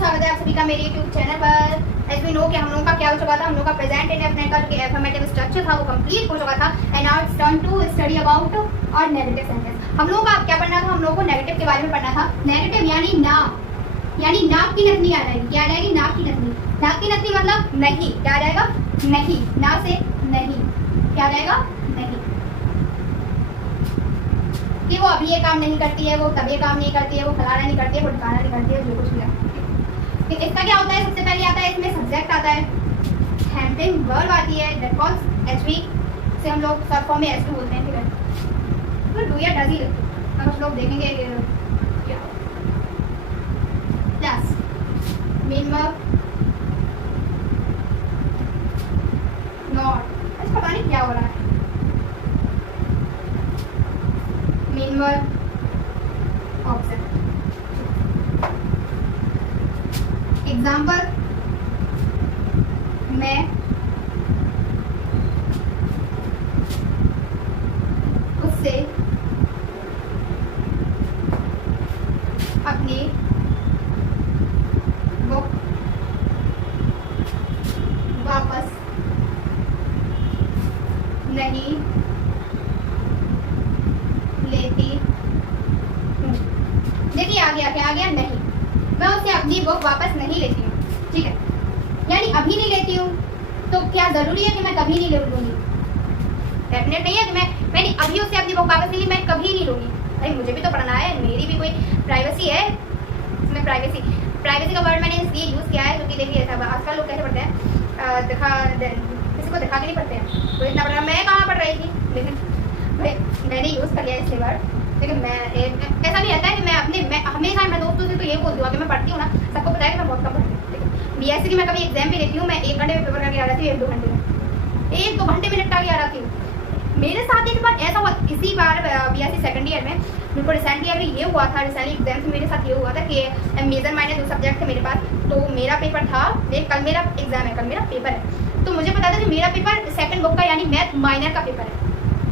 स्वागत है आप सभी का मेरे YouTube चैनल पर। एज वी नो कि हम लोगों का क्या हो चुका था, हम लोग का प्रेजेंट इंडेफिनिट का जो अफर्मेटिव स्ट्रक्चर था वो कंप्लीट हो चुका था। And now it's turn to study about और नेगेटिव सेंटेंस। हम लोगों का क्या पढ़ना था, हम लोगों को नेगेटिव के बारे में पढ़ना था। नेगेटिव यानी नाक की नथनी आ जाएगी। क्या आ जाएगी? नाक की नथनी। नाक की नथनी मतलब नहीं। क्या आ जाएगा? नहीं। ना से नहीं। क्या आ जाएगा? नहीं। कि वो अभी ये काम नहीं करती है, वो तब ये काम नहीं करती है, वो फलाना नहीं करती है, वो ठिकाना नहीं करती है, जो कुछ भी है। इसका क्या होता है? सबसे पहले आता है इसमें सब्जेक्ट आता है, हेल्पिंग वर्ब आती है, दैट कॉल्स एचवी से हम लोग शॉर्ट फॉर्म में एच2 बोलते हैं। ठीक है, तो डू या डज ही लगती है। अब हम लोग देखेंगे क्या प्लस मेन वर्ब नॉट। पता नहीं क्या हो रहा है। Main verb object. एग्जाम्पल, मैं उससे अपनी बुक वापस नहीं लेती हूँ। देखिए आ गया, क्या आ गया? नहीं। मैं उससे अपनी बुक वापस नहीं लेती हूँ। ठीक है, यानी अभी नहीं लेती हूँ। तो क्या जरूरी है कि मैं कभी नहीं ले लूंगी? डेफिनेट नहीं है कि मैंने अभी उससे अपनी बुक वापस नहीं ली, मैं कभी नहीं लूंगी। भाई मुझे भी तो पढ़ना है, मेरी भी कोई प्राइवेसी है। इसमें प्राइवेसी का वर्ड मैंने इसलिए यूज किया है क्योंकि देखिए आजकल लोग कैसे पढ़ते हैं, किसी को दिखा के नहीं पढ़ते हैं। तो इतना पढ़, मैं कहाँ पढ़ रही थी, लेकिन मैंने यूज कर लिया इसलिए वर्ड। लेकिन मैं ऐसा नहीं रहता है कि मैं हमेशा मैं दोस्तों से तो ये बोल दूँगा कि मैं पढ़ती हूँ ना। सबको पता है कि मैं बहुत कम पढ़ती हूँ। ठीक है, बीएससी की मैं कभी एग्जाम भी देती हूँ, मैं 1 घंटे में पेपर करके आ जाती हूँ, 1-2 घंटे में 1-2 घंटे में निपटा के आ जाती हूँ। मेरे साथ एक बार ऐसा हुआ, इसी बार बीएससी सेकंड ईयर में बिल्कुल रिसेंटली अभी ये हुआ था। रिसेंटली एग्जाम से मेरे साथ ये हुआ था कि मेजर माइनर 2 सब्जेक्ट थे मेरे पास। तो मेरा पेपर था, कल मेरा एग्जाम है, कल मेरा पेपर है। तो मुझे पता था कि मेरा पेपर सेकंड बुक का यानी मैथ माइनर का पेपर है।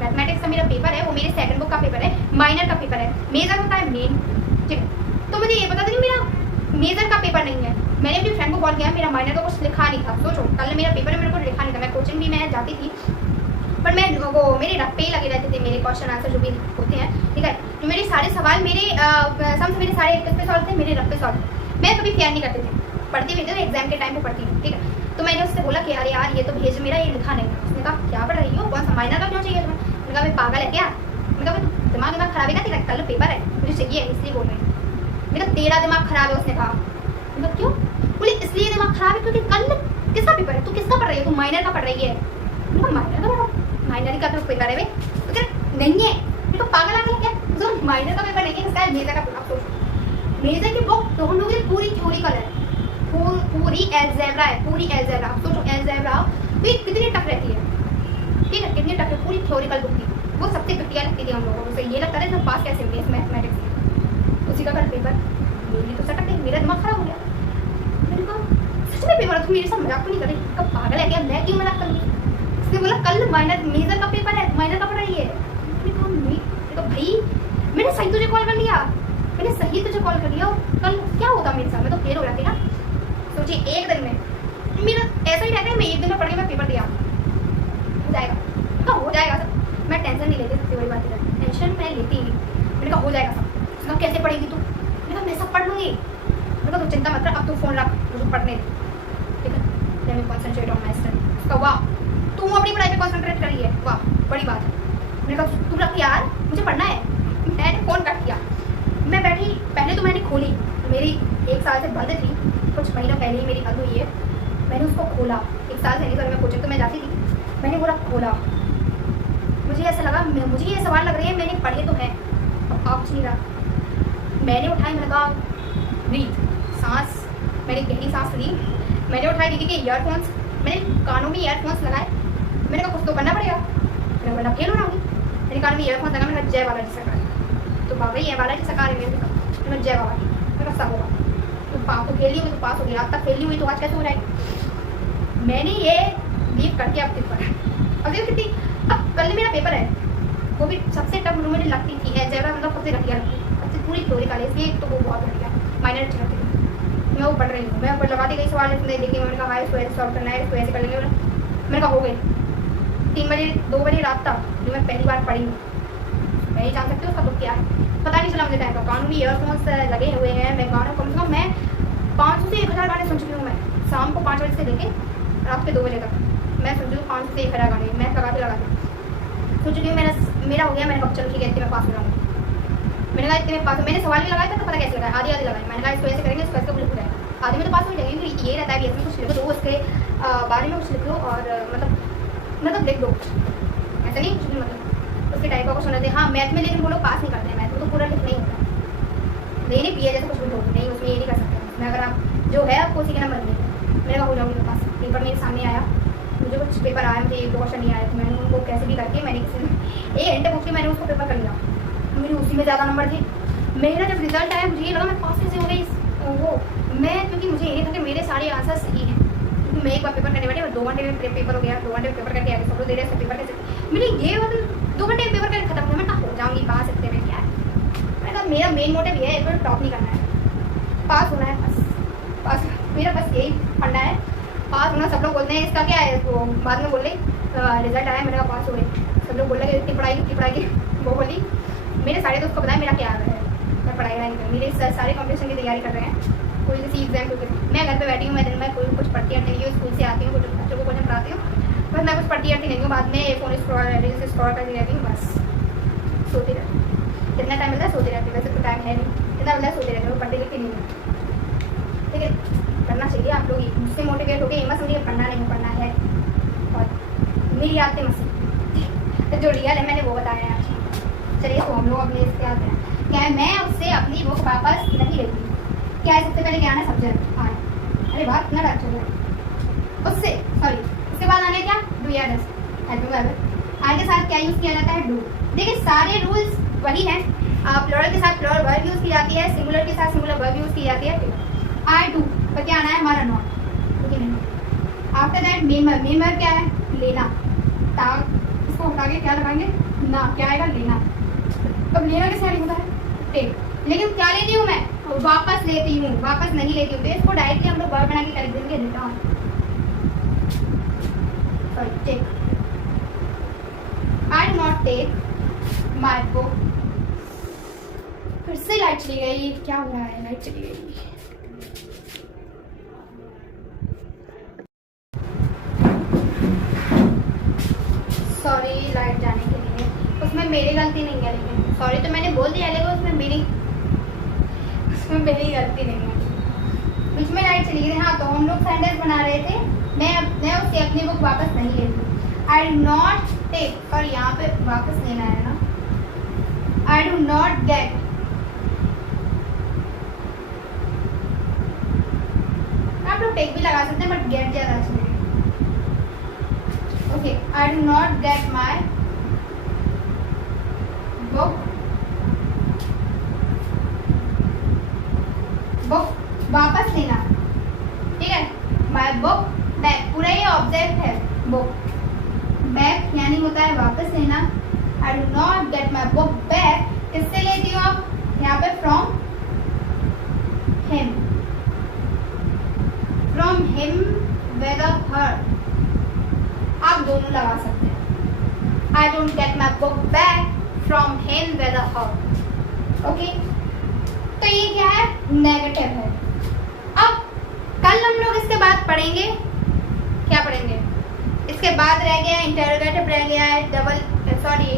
मैथमेटिक्स का मेरा पेपर है, वो मेरे सेकंड बुक का पेपर है, माइनर का पेपर है। मेजर होता है मेन। ठीक है, तो मुझे ये पता था कि मेरा मेजर का पेपर नहीं है। मैंने अपनी फ्रेंड को कॉल किया, मेरा माइनर का कुछ लिखा नहीं था। सोचो कल मेरा पेपर है, मेरे को लिखा नहीं था। मैं कोचिंग भी मैं जाती थी, पर मैं वो मेरे रट्टे ही लगे रहते थे, मेरे क्वेश्चन आंसर जो भी होते हैं। ठीक है, तो मेरे सारे सवाल मेरे मेरे सारे किस पे सॉल्व थे, मेरे रट्टे सॉल्व थे। मैं कभी फेयर नहीं करती थी, पढ़ती भी थी, एग्जाम के टाइम पे पढ़ती थी। ठीक है, तो मैंने उससे बोला कि अरे यार ये तो भेज, मेरा ये लिखा नहीं है। उसने कहा क्या पढ़ रही हो, कौन सा माइनर का क्यों चाहिए तुम्हें? मैंने कहा मैं पागल है क्या? मैंने कहा दिमाग खराब है क्या? कल पेपर है, मुझे चाहिए इसलिए बोल रही हूँ। मैंने कहा तेरा दिमाग खराब है। उसने कहा, मैंने कहा क्यों? बोले इसलिए दिमाग खराब है क्योंकि कल किसका पेपर है, तू किसका पढ़ रही है? तू माइनर का पढ़ रही है। मैंने कहा माइनर का पढ़ो, माइनर का पेपर है भाई। नहीं है, मैं तो पागल आ गया क्या? जो माइनर का पेपर नहीं है, इसका मेजर का पेपर। सोचो मेजर की बुक तो हम लोग पूरी थ्योरिकल है, पूरी एल्जेब्रा है, पूरी एल्जेब्रा। सोचो एल्जेब्रा तो ये कितनी टफ रहती है। ठीक है, कितनी टफ है, पूरी थ्योरिकल बुक थी। वो सबसे घटिया लगती थी हम लोगों को। ये लगता था कि पास कैसे होंगे इस मैथमेटिक्स में। उसी का कल पेपर मेरी तो सटक गई, मेरा दिमाग खराब हो गया। मैंने कहा सच में पेपर, तुम मेरे साथ मजाक तो नहीं कर रही? कब पागल है क्या? मैं क्यों मजाक करूँगी? उसने बोला कल माइनर मेजर का पेपर है, माइनर का पढ़ रही है। मैंने कहा भाई मैंने सही तुझे कॉल कर लिया, मैंने सही तुझे कॉल कर लिया। कल क्या होता मेरे साथ? मैं तो फेल हो जाती ना। सोचिए एक दिन में मेरा ऐसा ही रहता है, मैं एक दिन में पढ़ के मैं पेपर दिया हो जाएगा। तो हो जाएगा सब, मैं टेंशन नहीं लेती। सबसे बड़ी बात है टेंशन मैं लेती ही नहीं। मैंने कहा हो जाएगा सब। उसने कहा कैसे पढ़ेगी तू? मैंने कहा मैं सब पढ़ लूँगी। मैंने कहा तू चिंता मत कर, अब तू फोन रख, मुझे पढ़ने दे। ठीक है, let me concentrate on my study. उसका वाह तू अपनी पढ़ाई पे कंसंट्रेट करी है, वाह बड़ी बात है। मैंने कहा तू रख यार, मुझे पढ़ना है। मैंने फोन कट किया, मैं बैठी। पहले तो मैंने खोली, मेरी 1 साल से बंद थी, कुछ महीनों पहले ही मेरी बंद हुई है। मैंने उसको खोला, 1 साल से नहीं, सॉरी मैं कोचिंग तो मैं जाती थी। मैंने पूरा खोला, मुझे ऐसा लगा, मुझे ये सवाल लग रही है मैंने पढ़े तो हैं, अब आप नहीं रहा। मैंने उठाई, मैंने कहा ब्रीथ, सांस। मैंने गहरी सांस ली। मैंने उठाई दीदी के ईयरफोन्स, मैंने कानों में ईयरफोन्स लगाए। मैंने कहा कुछ तो करना पड़ेगा, मैंने वरना फेल हो रहा हूँ। मैंने कानों में ईयरफोन्स लगा, मैंने कहा जय बालाजी सरकार। तो बाबा ये बालाजी सरकार है मेरे का, मैं जय बाबा की। मैंने कहा सब होगा, तो फेल नहीं हुई तो पास हो गया, अब तक फेल नहीं हुई तो आज कैसे हो जाएगी? मैंने ये लीव करके अब पेपर अब देखो कितनी, अब कल मेरा पेपर है, वो भी सबसे टफ मुझे लगती थी एल्जेब्रा, मतलब सबसे घटिया लगती, सबसे पूरी थ्योरी का, इसलिए तो वो बहुत घटिया। माइनर अच्छी लगती थी, मैं वो पढ़ रही हूँ। मैं ऊपर लगाती गई सवाल देखिए, मैंने कहा हाँ इसको ऐसे सॉल्व करना है, इसको ऐसे कर लेंगे। मैंने कहा हो गई 3 बजे 2 बजे रात तक जो मैं पहली बार पढ़ी हूँ। मैं ही जान सकती हूँ उसका तो क्या है, पता नहीं चला मुझे टाइम का। कानूनी ईयरफोन्स लगे हुए हैं, मैं गाना कम से कम मैं 500 से 1000 गाने सुन चुकी हूँ। मैं शाम को 5 बजे से लेके रात के 2 बजे तक मैं सुन चुकी हूँ 500 से 1000 गाने। मैं लगाते सोच चुकी हूँ मेरा हो गया। मैंने कहा चलो ठीक है इतने में पास हो जाऊँगा। मैंने कहा इतने में पास। मैंने सवाल भी लगाया था तो पता कैसे लगाया, आधी लगाई। मैंने कहा इसको ऐसे करेंगे, इसको ऐसे हो जाएगा, आधी में तो पास हो जाएगी। क्योंकि ये रहता है इसमें कुछ लिखो तो उसके बारे में कुछ लिख लो और मतलब लिख दो, ऐसा नहीं कुछ नहीं, मतलब उसके टाइप का कुछ होना चाहिए। हाँ मैथ में लेकिन वो लोग पास नहीं करते हैं, मैथ में तो पूरा लिखना ही होता है। नहीं पिया जैसे कुछ भी नहीं, उसमें ये नहीं कर सकते उसमें। अगर आप जो है आपको उसी के नंबर देंगे। मेरा हो जाऊँगी मेरे पास पेपर मेरे सामने आया, मुझे कुछ पेपर आया, मुझे 1-2 क्वेश्चन नहीं आया तो मैंने उनको कैसे भी करके मैंने किसी 1 घंटे पूछ के मैंने उसको पेपर कर लिया। मेरे उसी में ज़्यादा नंबर थे। मेरा जब रिजल्ट आया मुझे ये लगा मैं पास कैसे हो गई वो मैं, क्योंकि मुझे ये नहीं था कि मेरे सारे आंसर सही हैं। क्योंकि मैं एक बार पेपर करने बैठी और 2 घंटे में पेपर हो गया। 2 घंटे में पेपर करके आगे सब लोग दे रहे हैं पेपर कैसे मेरे ये मतलब 2 घंटे में पेपर करके खत्म हो गया। मैं कहा हो जाऊँगी पास, इतने में क्या है। मैंने कहा मेरा मेन मोटिव ये है, एक बार टॉप नहीं करना है, पास होना है बस मेरा बस यही फंडा है, पास होना। सब लोग बोलते हैं इसका क्या है, वो बाद में बोल रही रिजल्ट आया मेरा पास हो गई। सब लोग बोल रहे इतनी पढ़ाई की वो बोली। मेरे सारे दोस्त को पता है मेरा क्या है, मैं पढ़ाई नहीं कर, मेरे सारे कॉम्पिटिशन की तैयारी कर रहे हैं। कोई किसी एग्जाम को, मैं घर पे बैठी हूँ, मैं दिन में कोई कुछ पढ़ती आती नहीं हूँ, स्कूल से आती हूँ, कुछ बच्चों को कुछ पढ़ाती हूँ, बस मैं कुछ पढ़ती आती नहीं हूँ। बाद में फ़ोन स्क्रॉल करती रहती हूँ, बस सोती रहती हूँ। जितना टाइम मिलता है सोती रहती हूँ, वैसे तो टाइम है नहीं, जितना मिलता है सोती रहती हूँ, पढ़ती लिखती नहीं हूँ। ठीक है, पढ़ना चाहिए आप लोग मुझसे मोटिवेट होकर ये मत समझिए पढ़ना नहीं पढ़ना है। और मेरी आदतें मत जो रियल है मैंने वो बताया है आज। चलिए तो हम लोग अपने इसके आते हैं। क्या है, मैं उससे अपनी बुक वापस नहीं लेती। क्या है, सबसे पहले क्या आना सब्जेक्ट आए, अरे बात इतना डर चल रहा है उससे, सॉरी उसके बाद आने क्या डू या डस, आर के साथ क्या यूज़ किया जाता है डू। देखिए सारे रूल्स वही हैं, प्लुरल के साथ प्लुरल वर्ब यूज़ की जाती है, सिंगुलर के साथ सिंगुलर वर्ब यूज़ की जाती है। आई डू पर क्या आना है हमारा नॉट, ठीक है। आफ्टर दैट मेन वर्ब क्या है लेना, इसको हटा के क्या लगाएंगे ना, क्या आएगा लेना। अब लेना किस साइड होता है टेक, लेकिन क्या लेती हूँ मैं वापस लेती हूँ, वापस नहीं लेती हूँ। तो इसको डायरेक्टली हम लोग वर्ब बना के कर देंगे return, sorry take. I do not take my book. फिर से लाइट चली गई, क्या हो रहा है, लाइट चली गई। सॉरी लाइट जाने के लिए, उसमें मेरी गलती नहीं है, लेकिन सॉरी तो मैंने बोल दिया, लेकिन उसमें मेरी गलती नहीं है। बीच में लाइट चली गई। हाँ तो हम लोग सेंटेंस बना रहे थे, मैं उससे अपनी बुक वापस नहीं लेती। आई डू नॉट टेक, और यहाँ पे वापस लेना है ना, आई डू नॉट गेट, आप लोग टेक भी लगा सकते हैं बट गेट ज़्यादा अच्छा है। Okay, I do not get my book वापस लेना, ठीक है। माई बुक बैक, पूरा ये ऑब्जेक्ट है बुक, बैक यानी होता है वापस लेना। I do not get my book back, किससे लेती हूँ आप यहाँ पे from him, from him whether her, आप दोनों लगा सकते हैं। I don't get my book back from him whether her, okay. तो ये क्या है नेगेटिव है। अब कल हम लोग इसके बाद पढ़ेंगे, क्या पढ़ेंगे इसके बाद रह गया इंटरोगेटिव, रह गया है double, sorry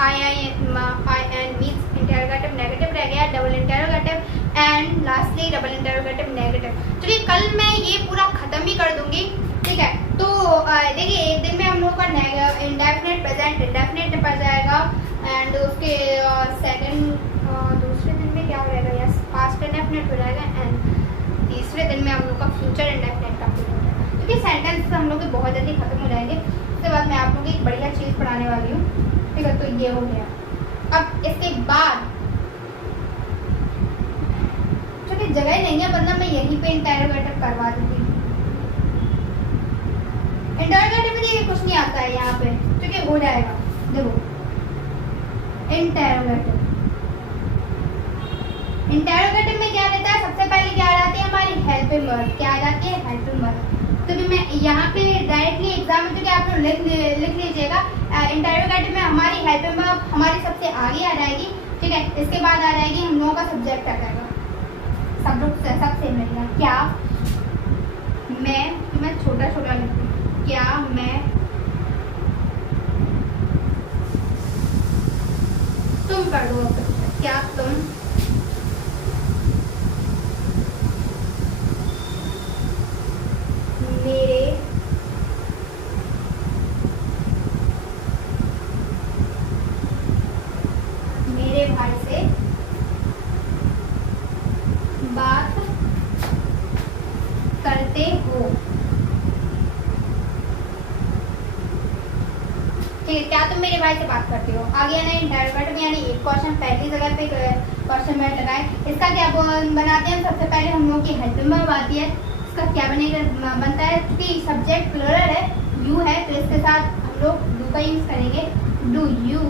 I an means interrogative negative, रह गया double interrogative and lastly double interrogative negative. चलिए कल मैं ये पूरा खत्म ही कर दूंगी, ठीक है। तो देखिए एक दिन में हम लोग का इंडेफिनिट प्रेजेंट इंडेफिनिट पड़ जाएगा एंड उसके सेकंड दूसरे दिन में क्या हो जाएगा, यस पास्ट इंडेफिनिट हो जाएगा एंड तीसरे दिन में हम लोग का फ्यूचर इंडेफिनिट कंप्लीट हो जाएगा। क्योंकि सेंटेंस हम लोग के बहुत जल्दी खत्म हो जाएंगे। उसके बाद मैं आप लोगों को एक बढ़िया चीज़ पढ़ाने वाली हूँ, ठीक है। तो ये हो गया। अब इसके बाद क्योंकि जगह नहीं है वरना मैं यहीं पे इंटरोगेटिव करवा दूँगी। इंटरोगेटिव में देखिए कुछ नहीं आता है यहाँ पे, क्योंकि हो जाएगा। देखो इंटरोगेटिव में क्या रहता है, सबसे पहले क्या रहती है हमारी हेल्प, हेल्पिंग वर्ब। क्या आ जाती है? Helping verb. तो भी मैं यहाँ पे डायरेक्टली एग्जाम में तो क्या आप लोग लिख लीजिएगा, इंटरोगेटिव में हमारी हेल्पिंग वर्ब हमारी सबसे आगे आ जाएगी, ठीक है। इसके बाद आ जाएगी हम लोगों का सब्जेक्ट आ जाएगा, सब लोग सबसे मिलेगा। क्या मैं छोटा छोटा लिखती हूँ, क्या मैं, तुम कर दो, क्या तुम मेरे भाई से बात करते हो? ठीक है, क्या तुम मेरे भाई से बात करते हो? आगे ना इंटरोगेटिव में, यानी एक क्वेश्चन पहली जगह पे क्वेश्चन में लगाए। इसका क्या बनाते हैं? सबसे पहले हम लोग की हेल्पिंग वर्ब आती है, इसका क्या बनेगा बनता है कि सब्जेक्ट प्लूरल है, यू है, तो इसके साथ हम लोग डू का यूज करेंगे, डू यू,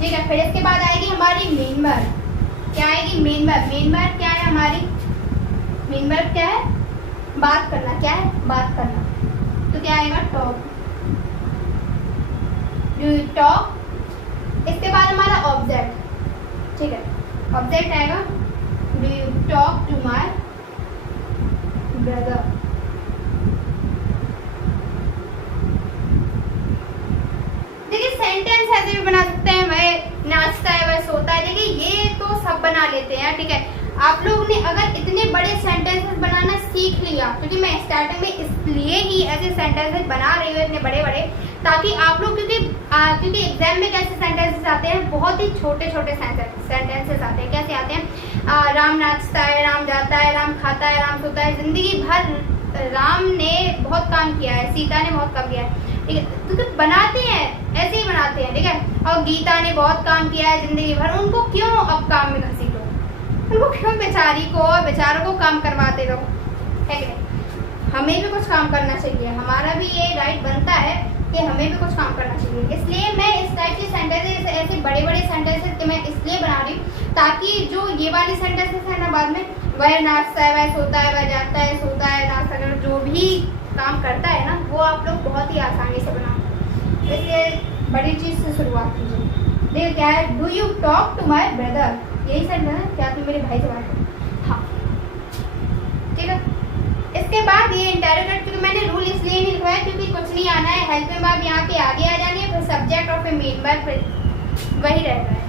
ठीक है। फिर इसके बाद आएगी हमारी मेन वर्ब। क्या आएगी? Main verb. मेन वर्ब क्या है हमारी? मेन वर्ब क्या है? बात करना। क्या है? बात करना। तो क्या आएगा? Talk, do you talk. इसके बाद हमारा ऑब्जेक्ट, ठीक है, ऑब्जेक्ट आएगा, do you talk to my brother. देखिए सेंटेंस ऐसे भी बना सकते हैं, वह नाचता है, वह सोता है, देखिए ये तो सब बना लेते हैं, ठीक है। आप लोगों ने अगर इतने बड़े सेंटेंसेस बनाना सीख लिया, क्योंकि मैं स्टार्टिंग में इसलिए ही ऐसे सेंटेंसेस बना रही हूँ इतने बड़े बड़े, ताकि आप लोग, क्योंकि एग्जाम में कैसे सेंटेंसेस आते हैं, बहुत ही छोटे छोटे सेंटेंसेस आते हैं। कैसे आते हैं? राम नाचता है, राम जाता है, राम खाता है, राम सोता है, जिंदगी भर राम ने बहुत काम किया है, सीता ने बहुत काम किया है, ठीक है। तो बनाते हैं, ऐसे ही बनाते हैं, ठीक है। और गीता ने बहुत काम किया है जिंदगी भर, उनको क्यों अब काम में घसीटो, उनको क्यों बेचारों को काम करवाते रहो, है कि नहीं? हमें भी कुछ काम करना चाहिए, हमारा भी ये राइट बनता है कि हमें भी कुछ काम करना चाहिए। इसलिए मैं इस टाइप के सेंटेंसेस, ऐसे बड़े बड़े सेंटेंसेस मैं इसलिए बना रही हूँ, ताकि जो ये वाले सेंटेंसेस है ना, बाद में वह नाचता है, वह सोता है, वह जाता है, सोता है, नाचता है, जो भी काम करता है ना, वो आप लोग बहुत ही आसानी से बनाओ। इसलिए बड़ी चीज से शुरुआत कीजिए। देखिए क्या है? Do you talk to my brother, यही सेंटेंस है, क्या तुम मेरे भाई से बात करो? हाँ, ठीक है। इसके बाद ये इंटरोगेटिव, क्योंकि मैंने रूल इसलिए नहीं लिखवाया क्योंकि कुछ नहीं आना है, हेल्पिंग वर्ब यहाँ पे आगे आ जानी है, फिर सब्जेक्ट और फिर मेन वर्ब वही रह रहा है,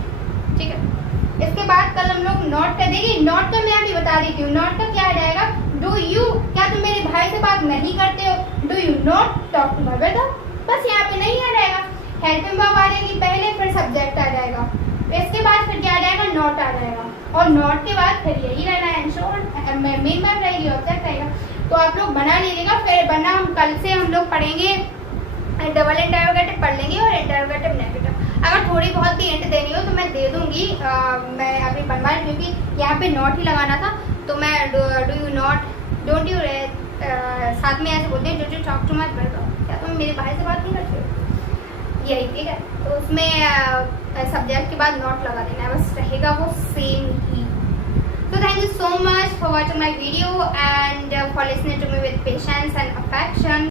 ठीक है। इसके बाद कल हम लोग नॉट का देंगे। नॉट का मैं अभी बता देती हूँ, नॉट का क्या आ जाएगा? डू यू, क्या तुम मेरे भाई से बात नहीं करते हो? Do you not talk to my brother, बस यहाँ पे नहीं आ जाएगा। हेल्पिंग वर्ब आ जाएगी पहले, फिर सब्जेक्ट आ जाएगा, इसके बाद फिर क्या आ जाएगा? नॉट आ जाएगा, और नॉट के बाद फिर यही रहना है, मेन वर्ब रहेगी, ऑब्जेक्ट रहेगा। तो आप लोग बना लीजिएगा, फिर वरना हम कल से हम लोग पढ़ेंगे डबल इंटरोगेटिव पढ़ लेंगे और इंटरोगेटिव नेगेटिव। अगर थोड़ी बहुत भी हिंट देनी हो तो मैं दे दूंगी, मैं अभी बनवा, क्योंकि यहाँ पे नॉट ही लगाना था, तो मैं do you not, don't you, साथ में ऐसे बोलते हैं, do you talk to my brother, क्या तुम मेरे भाई से बात नहीं करते हो, यही, ठीक है। तो उसमें सब्जेक्ट के बाद नॉट लगा देना है, बस रहेगा वो same he. So thank you so much for watching my video and for listening to me with patience and affection.